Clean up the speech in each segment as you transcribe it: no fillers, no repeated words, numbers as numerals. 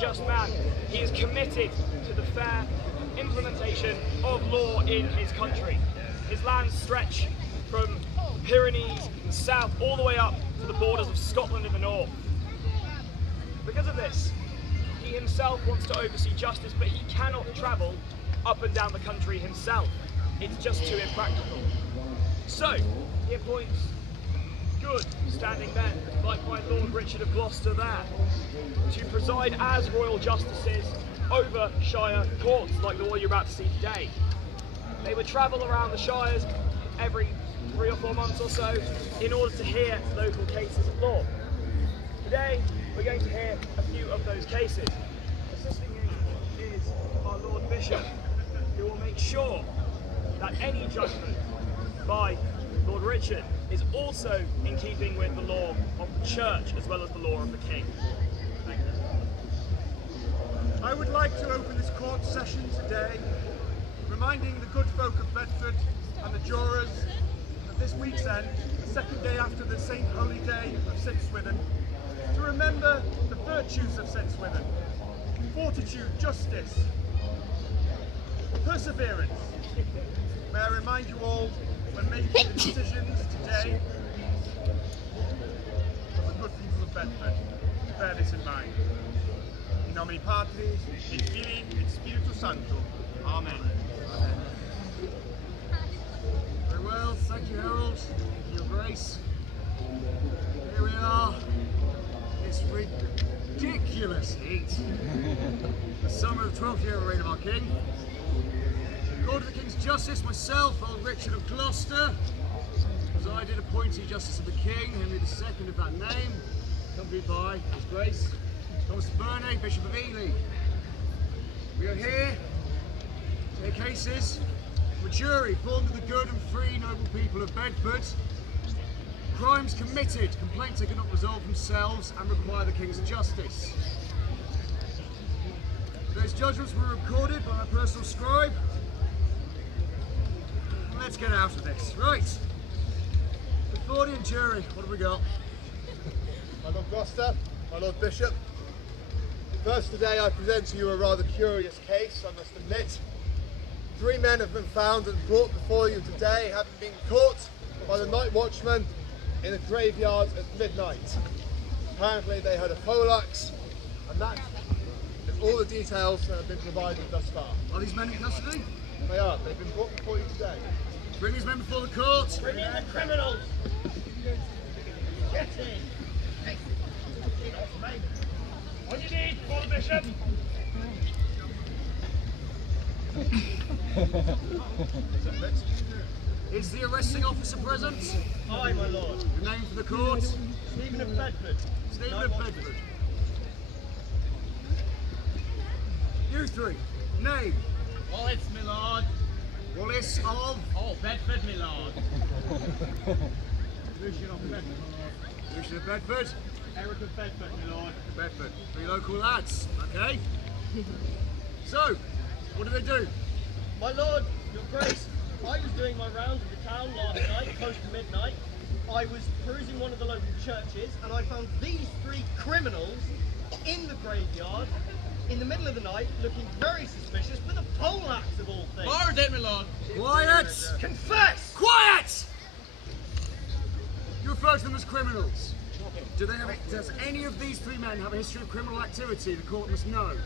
just man. He is committed to the fair implementation of law in his country. His lands stretch from the Pyrenees in the south all the way up to the borders of Scotland in the north. Because of this, he himself wants to oversee justice, but he cannot travel up and down the country himself. It's just too impractical. So, he appoints good standing men, like my Lord Richard of Gloucester there, to preside as royal justices over Shire courts, like the one you're about to see today. They would travel around the shires every 3 or 4 months or so in order to hear local cases of law. Today, we're going to hear a few of those cases. Assisting me is our Lord Bishop, who will make sure that any judgment by Lord Richard is also in keeping with the law of the church as well as the law of the king. Thank you. I would like to open this court session today reminding the good folk of Bedford and the jurors that this week's end, the second day after the Saint Holy Day of St Swithin, to remember the virtues of St Swithin: fortitude, justice, perseverance. May I remind you all, when making the decisions today, of the good people of Bedford, bear this in mind. In nomine Patris, et Filii, et Spiritus Sancto. Amen. Very well, thank you, Harold. Thank you, Your Grace. Here we are. This ridiculous heat. The summer of the 12th year of the reign of our King. According to the King's Justice, myself, old Richard of Gloucester, presided appointee Justice of the King, Henry II of that name, accompanied by His Grace Thomas Burney, Bishop of Ely. We are here to hear cases from a jury formed of the good and free noble people of Bedford. Crimes committed, complaints they could not resolve themselves and require the King's justice. Those judgments were recorded by my personal scribe. Let's get out of this. Right. Before the jury, what have we got? My Lord Gloucester, my Lord Bishop. First today I present to you a rather curious case, I must admit. 3 men have been found and brought before you today, having been caught by the night watchman in a graveyard at midnight. Apparently they had a poleaxe, and that is all the details that have been provided thus far. Are these men in custody? They are. They've been brought before you today. Bring these men before the court. Bring in the criminals! Get in! What do you need for the bishop? Is the arresting officer present? Aye, my lord. The name for the court? Stephen of Bedford. Stephen of Bedford. You 3. Name? Wallace, my lord. Wallace of? Oh, Bedford, my lord. Lucian of Bedford. Lucian of Bedford. Eric of Bedford, my lord. Bedford. 3 local lads. Okay. So, what do they do? My lord, your grace, I was doing my rounds of the town last night, close to midnight. I was perusing one of the local churches and I found these 3 criminals in the graveyard in the middle of the night, looking very suspicious, with a poleaxe of all things. Bar it, my lord. Quiet! Confess! Quiet! You refer to them as criminals. Do they have? Does any of these 3 men have a history of criminal activity? The court must know.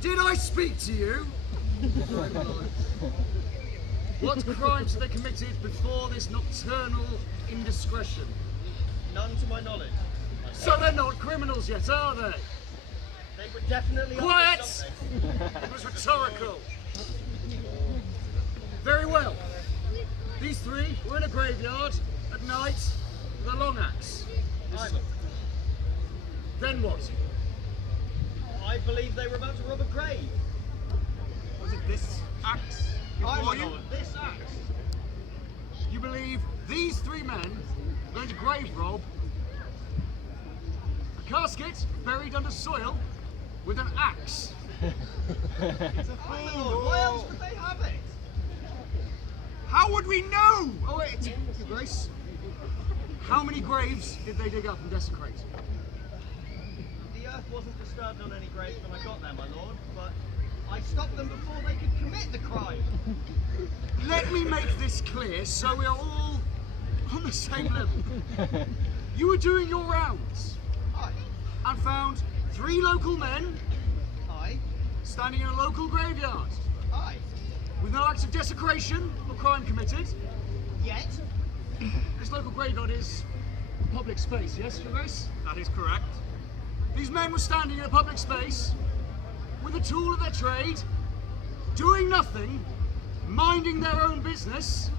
Did I speak to you? What crimes have they committed before this nocturnal indiscretion? None to my knowledge. So they're not criminals yet, are they? They were definitely Quiet! up to something. It was rhetorical. Very well. These 3 were in a graveyard at night with a long axe. Aye. Then what? I believe they were about to rob a grave. Was it this axe? Aye, before my you? lord. This axe. You believe these 3 men were going to grave rob a casket buried under soil with an axe? It's a fool. My lord, why else would they have it? How would we know? Oh wait, Your Grace. How many graves did they dig up and desecrate? The earth wasn't disturbed on any graves when I got there, my lord, but I stopped them before they could commit the crime. Let me make this clear so we are all on the same level. You were doing your rounds Aye. and found 3 local men Aye. standing in a local graveyard Aye. with no acts of desecration or crime committed. Yet. This local graveyard is public space, yes, Your Grace? That is correct. These men were standing in a public space with a tool of their trade, doing nothing, minding their own business,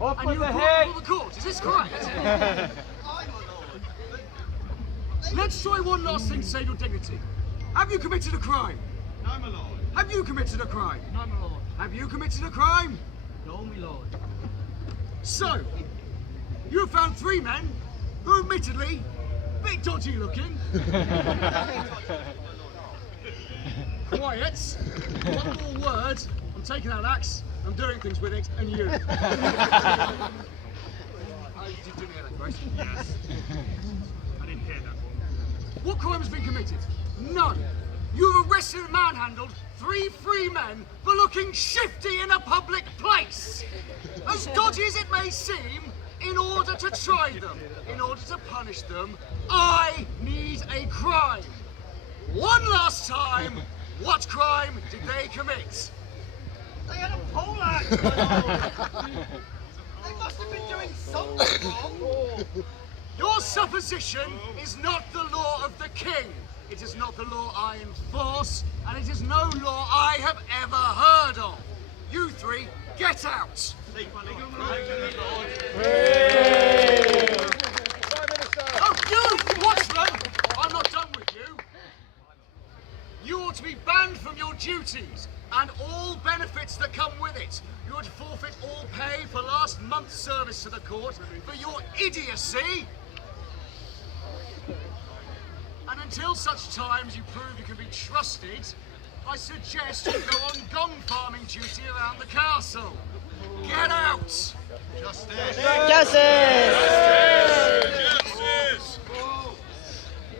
and you were brought before the court. Is this correct? Aye, my lord. But Let's try one last thing to save your dignity. Have you committed a crime? no, my lord. Have you committed a crime? No, my lord. Have you committed a crime? No, my lord. So, you have found 3 men who admittedly, a bit dodgy looking. Quiet. One more word. I'm taking that axe. I'm doing things with it, and you. You didn't hear that, Grace? Yes. I didn't hear that one. What crime has been committed? None. You have arrested and manhandled 3 free men for looking shifty in a public place. As dodgy as it may seem, in order to try them, in order to punish them, I need a crime. One last time, what crime did they commit? They had a pole axe, my lord. They must have been doing something wrong. Your supposition is not the law of the king. It is not the law I enforce, and it is no law I have ever heard of. You 3, get out. Oh, you! Watch them! I'm not done with you. You ought to be banned from your duties and all benefits that come with it. You ought to forfeit all pay for last month's service to the court for your idiocy. And until such times you prove you can be trusted, I suggest you go on gong farming duty around the castle. Get out! Justice!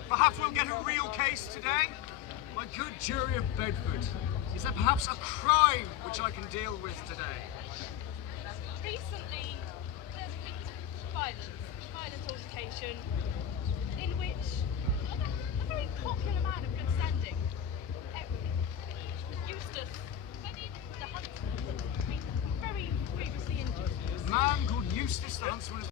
Perhaps we'll get a real case today. My good jury of Bedford, is there perhaps a crime which I can deal with today? Recently, there's been violent altercation, in which a very popular man of good standing, Eustace, the huntsman, has been very grievously injured. A man called Eustace the Huntsman